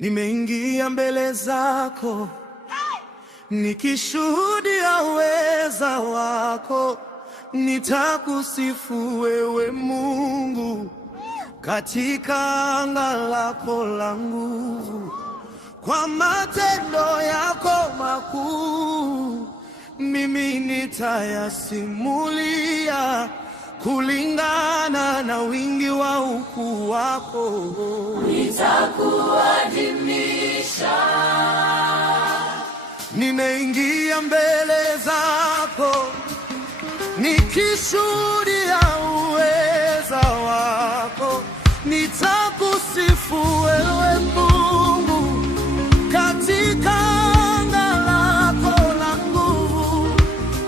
Nimeingia mbele zako nikishuhudia uweza wako, nitakusifu wewe Mungu katika anga lako la nguvu, kwa matendo yako makuu mimi nitayasimulia, kulingana na wingi wa ukuu wako nitakuadhimisha. Nimeingia mbele zako nikishuhudia uweza wako, nitakusifu wewe Mungu katika anga lako la nguvu,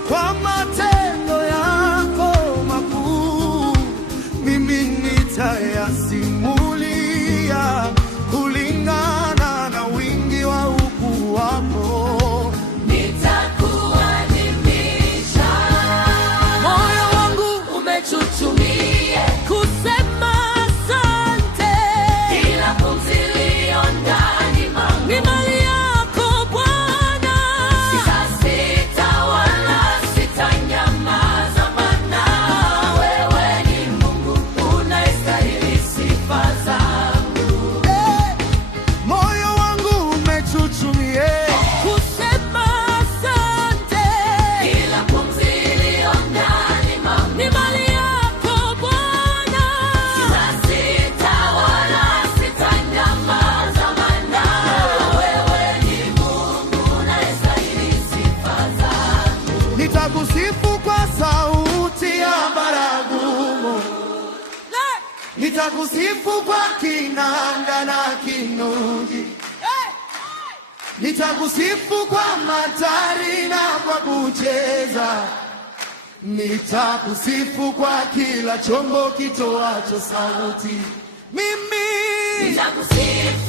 kwa matendo yako makuu mimi nitayasimulia, kulingana na wingi wa ukuu wako nitakuadhimisha. Moyo wangu umechuchumia kusema asante, kila pumzi iliyo ndani mwangu ni mali yako Bwana. Sitasita wala sitanyamaza, maana wewe ni Mungu unayestahili sifa zangu. Moyo wangu umechuchumia kusema asante, kila pumzi iliyo ndani mwangu ni mali yako Bwana. Sitasita wala sitanyamaza, maana wewe ni Mungu unayestahili sifa zangu. Nitakusifu kwa sauti ya baragumu, nitakusifu kwa kinanda na kinubi, nitakusifu kwa matari na kwa kucheza, nitakusifu kwa kila chombo kitoacho sauti. Mimi nitakusifu